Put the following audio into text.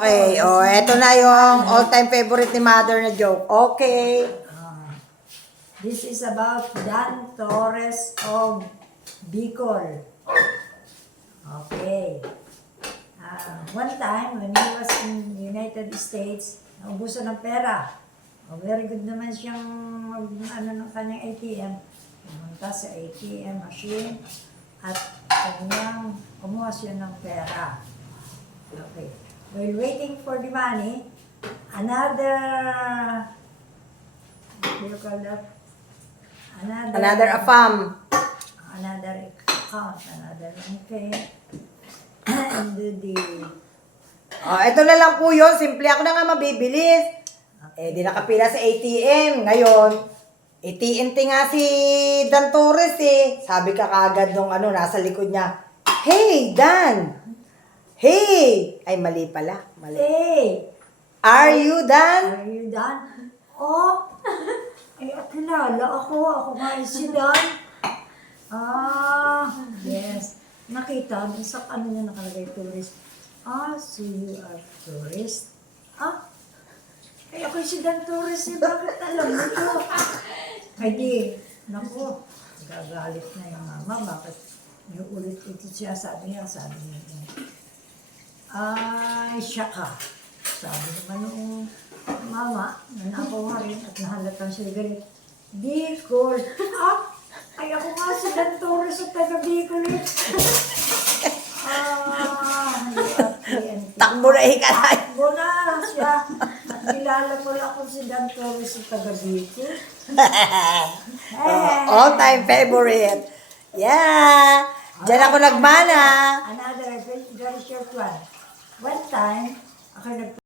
Okay, eto na yung all-time favorite ni Mother na joke. Okay. This is about Dan Torres of Bicol. Okay. One time, when he was in the United States, naubusan ng pera. Very good naman siyang ng kanyang ATM. Pumunta sa ATM machine at kumuha siya ng pera. Okay. While waiting for the money, another, what do you call that? Another afam. Another account, okay. And Ito na lang po yun. Simple ako na nga mabibilis. Di nakapila sa ATM. Ngayon, AT&T nga si Dan Torres Sabi ka kagad nung nasa likod niya, "Hey, Dan! Hey!" Ay, mali pala. Mali. hey! Are you Dan? Are you done? Oh! Kilala ako. Ako nga si Dan. Yes. Nakita, sa niya nakalagay tourist. So you are tourist? Ako si Dan Torres bakit alam mo ito? Ay di, naku, gagalit na yung mama, bakit yung ulit ito siya, sabi niya, ay, siya ka. Sabi naman nung mama, na nakuha rin at nahalatan siya galit. Bicol. Ay ako nga si Dan Torres at taga Bicol Takbo na hikalay. Takbo na siya. At kilala ko lang ako si Dan Torres at taga Bicol. All-time favorite. Yeah. Diyan ako nagmana. Another very short one. One time, ako